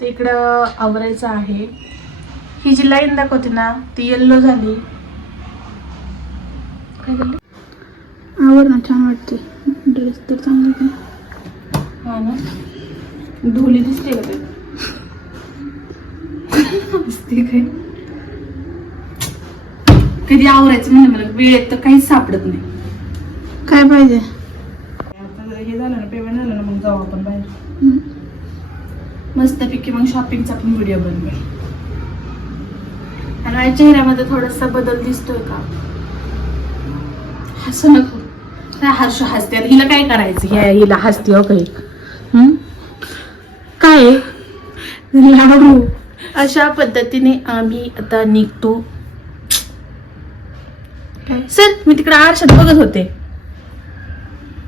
ते इकडं आवरायचं आहे. ही जी लाईन दाखवते ना ती येल्लो झाली. आवर ना छान वाटते. ड्रेस तर चांगला. हा ना. धुली दिसते का ते? दिसते काय? कधी आवरायचं म्हणलं मला वेळेत तर काहीच सापडत नाही. काय पाहिजे? आता हे झालं ना पेमेंट झालं ना मग जाऊ आपण बाहेर? मस्तपैकी मग शॉपिंगचा पण व्हिडिओ बनवेल. आणि माझ्या चेहऱ्यामध्ये थोडासा बदल दिसतोय का? हसू नको. काय हर्ष हसते. हिला काय करायचं? ह्या हिला हसते हो काही. हं? काय लाडू. अशा पद्धतीने आम्ही आता निघतो. काय? सर मी तिकडे आरशात बघत होते.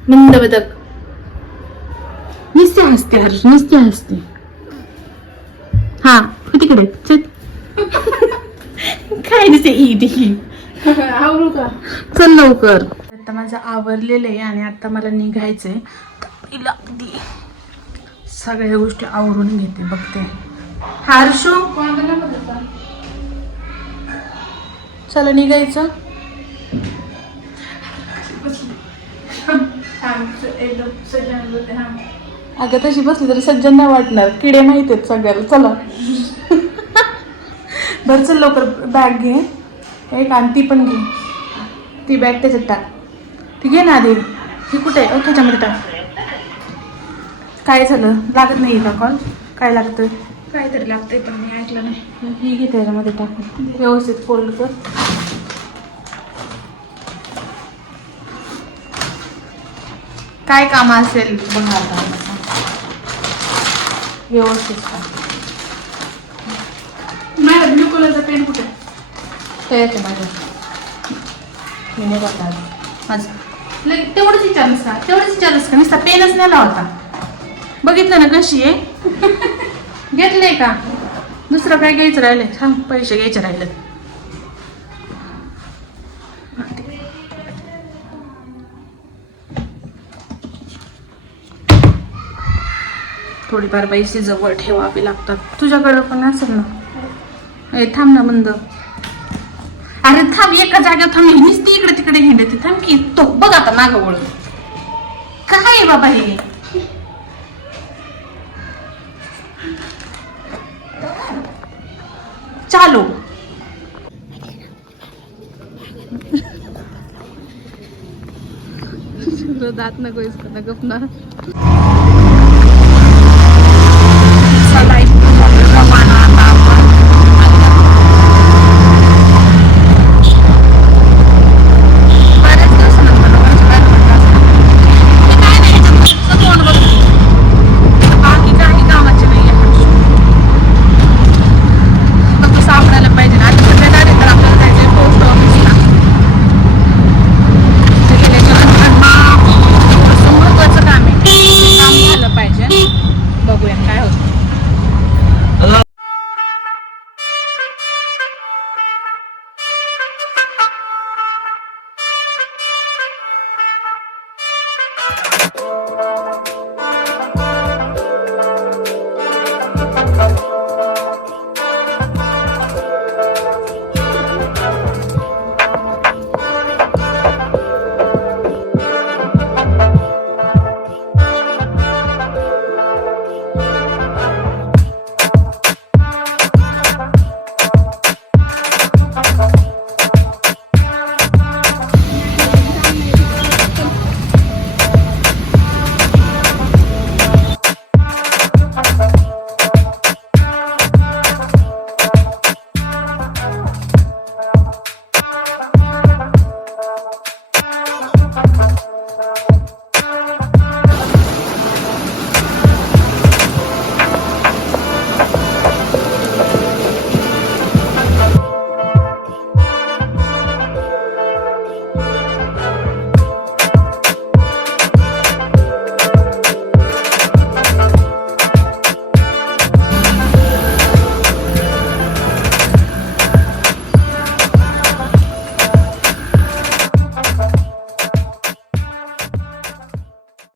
मंद बदक नुसते हसते हर्ष नुसते हसते. हा तिकडे काय ईद ही आवरू का? चल लवकर. आता माझं आवरलेलं आहे आणि आता मला निघायचंय. तिला अगदी सगळ्या गोष्टी आवरून घेते बघते. हारशू चला निघायचं. अगं तशी बसली तरी सज्जन नाही वाटणार. किडे माहीत आहेत सगळ्याला. चला. बरं चल लवकर बॅग घे. एक आणि ती पण घे. ती बॅग त्याच्यात टाक. ती घे ना आधी. ही कुठे आहे? त्याच्यामध्ये टाक. काय झालं? लागत नाही का कॉल काय लागतं काहीतरी लागतंय पण मी ऐकलं नाही. ही घे त्याच्यामध्ये टाकून व्यवस्थित फोल्ड कर. काय काम असेल बघा आता. व्यवस्थित मॅडम ब्ल्यू कलरचा पेन कुठे? ते येते माझ्या मी नाही बघणार माझं. लय तेवढंच विचारलंस का? तेवढंच विचारलंस का? नुसता पेनच नेला होता बघितलं ना कशी आहे? घेतलंय का? दुसरं काय घ्यायचं राहिलंय? सांग पैसे घ्यायचे राहिले थोडीफार पैसे जवळ ठेवावे लागतात. तुझ्याकडं पण असेल ना? ए थांब ना बंद अरे थांब एका जागेवर थांब. ही नुसती इकडे तिकडे हिंडते. थांब की तो बघ आता मागं वळ काय बाबा हे? चालू. दात नको इसका गप ना.